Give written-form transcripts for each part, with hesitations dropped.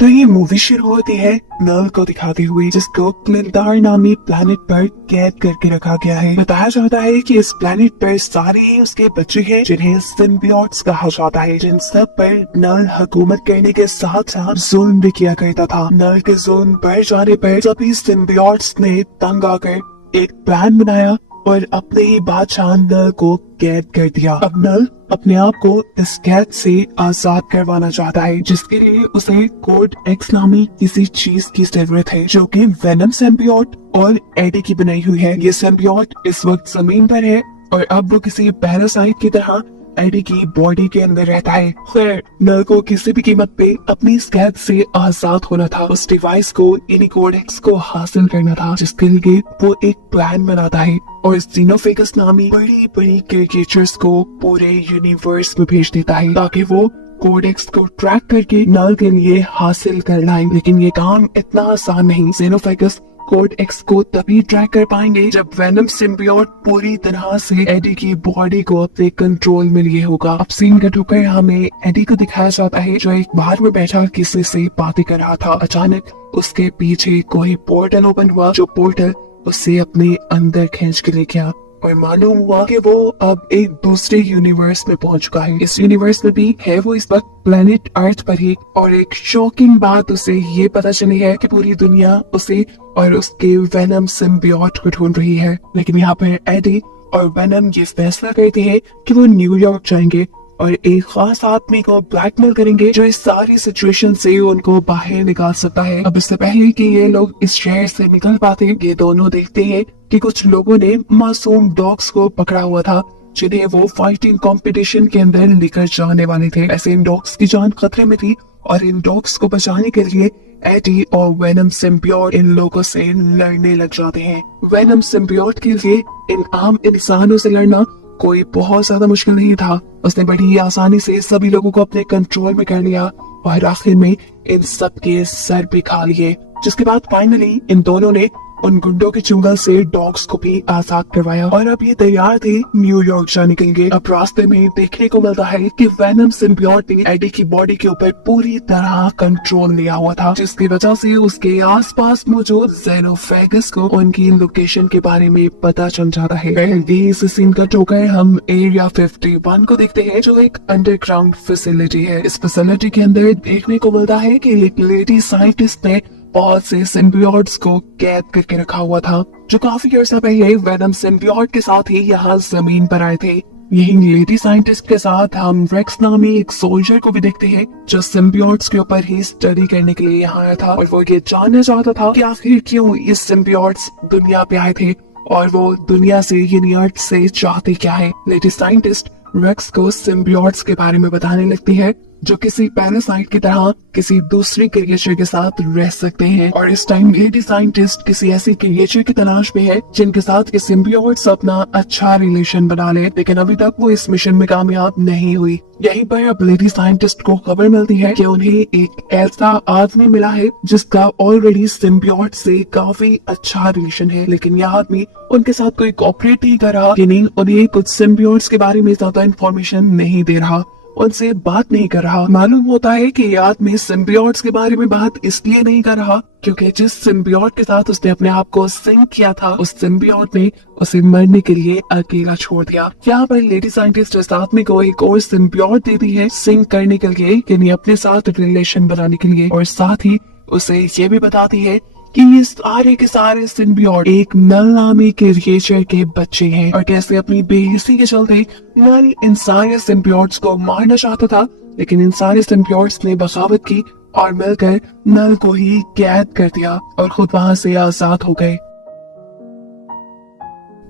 तो ये मूवी शुरू होती है नल को दिखाते हुए, जिसको क्लिंटार नामी प्लेनेट पर कैद करके रखा गया है। बताया जाता है कि इस प्लेनेट पर सारे ही उसके बच्चे हैं जिन्हें सिम्बियोट्स कहा जाता है, जिन सब पर नल हुकूमत करने के साथ साथ जुल्म भी किया करता था। नल के जुल्म बढ़ जाने पर सभी सिम्बियोट्स ने तंग आकर एक प्लान बनाया और अपने ही बादशाह नल को कैद कर दिया। अब नल अपने आप को इस कैद से आजाद करवाना चाहता है, जिसके लिए उसे कोड एक्स नामी किसी चीज की जरूरत है, जो कि वेनम सिम्बियोट और एडी की बनाई हुई है। ये सिम्बियोट इस वक्त जमीन पर है और अब वो किसी पैरासाइट की तरह एडी की बॉडी के अंदर रहता है। खैर, नल को किसी भी कीमत पे अपनी इस कैद से आजाद होना था। उस डिवाइस को, यानी कोड एक्स को हासिल करना था, जिसके लिए वो एक प्लान बनाता है और जीनोफेगस नामी बड़ी बड़ी क्रिएचर्स को पूरे यूनिवर्स में भेज देता है ताकि वो कोड एक्स को ट्रैक करके नल के लिए हासिल कर लाए। लेकिन ये काम इतना आसान नहीं। जीनोफेगस कोड एक्स को तभी ट्रैक कर पाएंगे जब वेनम सिम्बियोट पूरी तरह से एडी की बॉडी को अपने कंट्रोल में लिए होगा। अब सीन कट होकर हमें एडी को दिखाया जाता है, जो एक बाहर में बैठा किसी से बातें कर रहा था। अचानक उसके पीछे कोई पोर्टल ओपन हुआ, जो पोर्टल उसे अपने अंदर खींच के ले गया और मालूम हुआ कि वो अब एक दूसरे यूनिवर्स में पहुंच चुका है। इस यूनिवर्स में भी है वो इस वक्त प्लेनेट अर्थ पर ही। और एक शॉकिंग बात उसे ये पता चली है कि पूरी दुनिया उसे और उसके वेनम सिम्बियोट को ढूंढ रही है। लेकिन यहाँ पर एडी और वेनम ये फैसला करते हैं कि वो न्यूयॉर्क जाएंगे और एक खास आदमी को ब्लैकमेल करेंगे, जो इस सारी सिचुएशन से उनको बाहर निकाल सकता है। अब इससे पहले कि ये लोग इस शहर से निकल पाते, ये दोनों देखते हैं कि कुछ लोगों ने मासूम डॉग्स को पकड़ा हुआ था, जिन्हें वो फाइटिंग कंपटीशन के अंदर लेकर जाने वाले थे। ऐसे इन डॉग्स की जान खतरे में थी और इन डॉग्स को बचाने के लिए एडी और वेनम सिम्बियोट इन लोगों से लड़ने लग जाते हैं। वेनम सिम्बियोट के लिए इन आम इंसानों से लड़ना कोई बहुत ज्यादा मुश्किल नहीं था। उसने बड़ी आसानी से सभी लोगों को अपने कंट्रोल में कर लिया और आखिर में इन सब के सर भी खा लिए, जिसके बाद फाइनली इन दोनों ने उन गुंडों के चुंगल से डॉग्स को भी आजाद करवाया और अब ये तैयार थे न्यूयॉर्क जाने के लिए। अब रास्ते में देखने को मिलता है कि वेनम सिम्बियोट ने एडी की बॉडी के ऊपर पूरी तरह कंट्रोल लिया हुआ था, जिसकी वजह से उसके आसपास मौजूद जीनोफेगस को उनकी लोकेशन के बारे में पता चल जाता है। इस सीन का टोकर हम एरिया 51 को देखते हैं, जो एक अंडरग्राउंड फैसिलिटी है। इस फैसिलिटी के अंदर देखने को मिलता है कि एक लेडी साइंटिस्ट ने बहुत से सिम्बियोट्स को कैद करके रखा हुआ था, जो काफी अर्सा पहले वेनम सिम्बियोट के साथ ही यहाँ जमीन पर आए थे। यही लेडी साइंटिस्ट के साथ हम रेक्स नामी एक सोल्जर को भी देखते हैं, जो सिम्बियोट्स के ऊपर ही स्टडी करने के लिए यहाँ आया था और वो ये जानना चाहता था कि आखिर क्यों ये सिम्बियोट्स दुनिया पे आए थे और वो दुनिया से, यानी अर्थ से चाहते क्या है। लेडी साइंटिस्ट रेक्स को सिम्बियोट्स के बारे में बताने लगती है, जो किसी पैरासाइट की तरह किसी दूसरी क्रिएचर के साथ रह सकते हैं। और इस टाइम लेडी साइंटिस्ट किसी ऐसी क्रिएचर की तलाश में है जिनके साथ ये सिम्बियोट्स अपना अच्छा रिलेशन बना ले, लेकिन अभी तक वो इस मिशन में कामयाब नहीं हुई। यहीं पर अब लेडी साइंटिस्ट को खबर मिलती है कि उन्हें एक ऐसा आदमी मिला है जिसका ऑलरेडी सिम्बियोट से काफी अच्छा रिलेशन है, लेकिन यह आदमी उनके साथ कोई कोऑपरेट नहीं कर रहा, यानी उन्हें कुछ सिम्बियोट्स के बारे में ज्यादा इंफॉर्मेशन नहीं दे रहा, उनसे बात नहीं कर रहा। मालूम होता है कि ये आदमी सिम्बियोट्स के बारे में बात इसलिए नहीं कर रहा क्योंकि जिस सिम्बियोट के साथ उसने अपने आप को सिंक किया था, उस सिम्बियोट ने उसे मरने के लिए अकेला छोड़ दिया। यहाँ पर लेडी साइंटिस्ट इस आदमी को एक और सिम्बियोट देती है सिंक करने के लिए, यानी अपने साथ रिलेशन बनाने के लिए, और साथ ही उसे ये भी बताती है कि ये सारे के सारे सिम्बियोट एक नल नामी क्रिएचर के बच्चे हैं और कैसे अपनी बेहिसी के चलते नल इन सारे सिम्बियोट्स को मारना चाहता था, लेकिन इन सारे सिम्बियोट्स ने बगावत की और मिलकर नल को ही कैद कर दिया और खुद वहां से आजाद हो गए।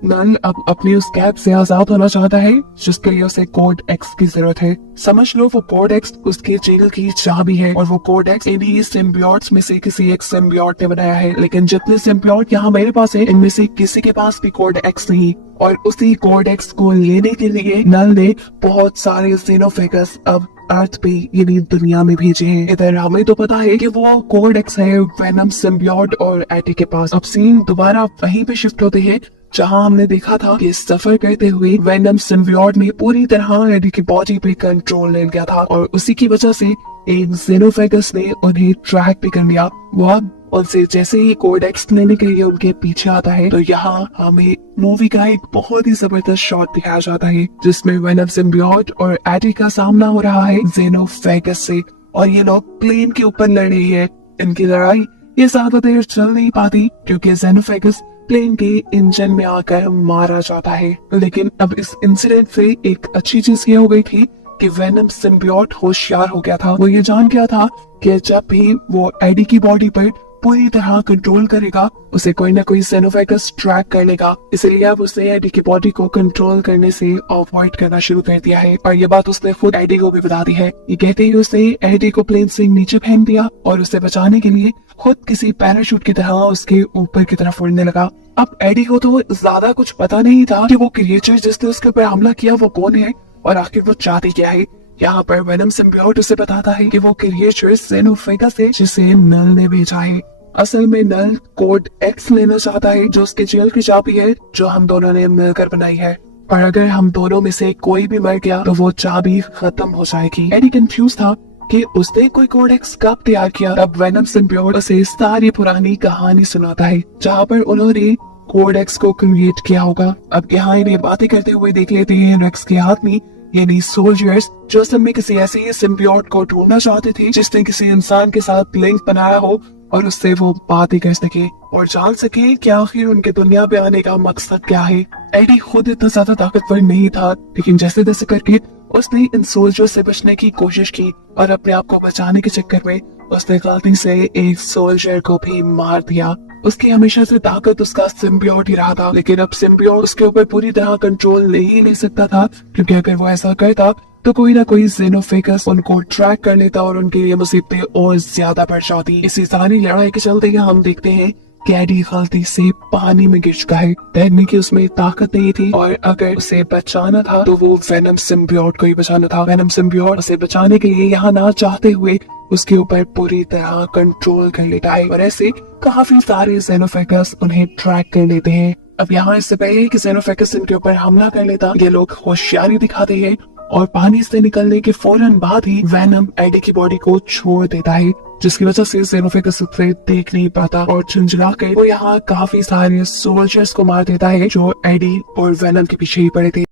नल अब अपनी उस कैद से आजाद होना चाहता है, जिसके लिए उसे कोड एक्स की जरूरत है। समझ लो वो कोड एक्स उसके जेल की चाबी है और वो कोड एक्स इन्हीं सिम्बियोट्स में से किसी एक सिम्बियोट ने बनाया है। लेकिन जितने सिम्बियोट यहाँ मेरे पास है, इनमें से किसी के पास भी कोड एक्स नहीं, और उसी कोड एक्स को लेने के लिए नल ने बहुत सारे जीनोफेगस अब अर्थ पे, यानी दुनिया में भेजे हैं। इधर हमें तो पता है कि वो कोड एक्स है वेनम सिम्बियोट और एडी के पास। अब सीन दोबारा वहीं पे शिफ्ट होते हैं जहां हमने देखा था कि सफर करते हुए वेनम सिम्बियोट ने पूरी तरह एडी की बॉडी पे कंट्रोल ले लिया था और उसी की वजह से एक जेनोफेगस ने उन्हें ट्रैक भी कर लिया। वो अब उनसे जैसे ही कोडेक्स लेने के लिए उनके पीछे आता है, तो यहाँ हमें मूवी का एक बहुत ही जबरदस्त शॉट दिखाया जाता है जिसमें वेनम सिम्बियोट और एडी का सामना हो रहा है जेनोफेगस से, और ये लोग प्लेन के ऊपर लड़ रही है। इनकी लड़ाई ये ज्यादा देर चल नहीं पाती क्योंकि जेनोफेगस प्लेन के इंजन में आकर मारा जाता है। लेकिन अब इस इंसिडेंट से एक अच्छी चीज ये हो गई थी कि वेनम सिम्बियोट होशियार हो गया था। वो ये जान गया था कि जब भी वो एडी की बॉडी पर पूरी तरह कंट्रोल करेगा, उसे कोई ना कोई जेनोफेगस ट्रैक कर लेगा। इसलिए अब उसने एडी की बॉडी को कंट्रोल करने से अवॉइड करना शुरू कर दिया है, और ये बात उसने खुद एडी को भी बता दी है। ये कहते ही उसने एडी को प्लेन से नीचे फेंक दिया और उसे बचाने के लिए खुद किसी पैराशूट की तरह उसके ऊपर की तरफ उड़ने लगा। अब एडी को तो ज्यादा कुछ पता नहीं था कि वो क्रिएचर जिसने उसके ऊपर हमला किया वो कौन है और आखिर वो चाहती क्या है। यहाँ पर वेनम सिम्बियोट उसे बताता है कि वो क्रिएचर जेनोफेगस है जिसे नल ने भेजा है। असल में नल कोड एक्स लेना चाहता है जो उसके जेल की चाबी है जो हम दोनों ने मिलकर बनाई है, और अगर हम दोनों में से कोई भी मर गया तो वो चाबी खत्म हो जाएगी। एडी कंफ्यूज था कि उसने कोई कोड एक्स कब तैयार किया। अब वेनम सिम्बियोट उसे सारी पुरानी कहानी सुनाता है जहाँ पर उन्होंने कोड एक्स को क्रिएट किया होगा। अब यहाँ इन्हें बातें करते हुए देख लेते हैं रेक्स के हाथ में यानी सोल्जर्स, जो असल में किसी ऐसे ही सिम्बियोट को ढूंढना चाहते थे जिसने किसी इंसान के साथ लिंक बनाया हो और उससे वो बातें कर सके और जान सके कि आखिर उनके दुनिया पे आने का मकसद क्या है। एडी खुद इतना ज्यादा ताकतवर नहीं था, लेकिन जैसे तैसे करके उसने इन सोल्जर से बचने की कोशिश की और अपने आप को बचाने के चक्कर में उसने गलती से एक सोल्जर को भी मार दिया। उसकी हमेशा से ताकत उसका सिम्बियोट ही रहा था, लेकिन अब सिम्बियोट उसके ऊपर पूरी तरह कंट्रोल नहीं ले सकता था, क्योंकि अगर वो ऐसा करता तो कोई ना कोई जेनोफेगस उनको ट्रैक कर लेता और उनके लिए मुसीबतें और ज्यादा बढ़ जाती। इसी सारी लड़ाई के चलते हम देखते हैं कि एडी गलती से पानी में गिर चुका है। तैरने की उसमें ताकत नहीं थी और अगर उसे बचाना था तो वो वेनम सिम्बियोट को ही बचाना था। वेनम सिम्बियोट उसे बचाने के लिए यहाँ ना चाहते हुए उसके ऊपर पूरी तरह कंट्रोल कर लेता है और ऐसे काफी सारे जेनोफेगस उन्हें ट्रैक कर लेते हैं। अब यहाँ इससे पहले कि जेनोफेगस इनके ऊपर हमला कर लेता, ये लोग होशियारी दिखाते हैं और पानी से निकलने के फौरन बाद ही वेनम एडी की बॉडी को छोड़ देता है, जिसकी वजह से जेनोफेगस उसे देख नहीं पाता और झुंझला कर वो यहाँ काफी सारे सोल्जर्स को मार देता है जो एडी और वेनम के पीछे ही पड़े थे।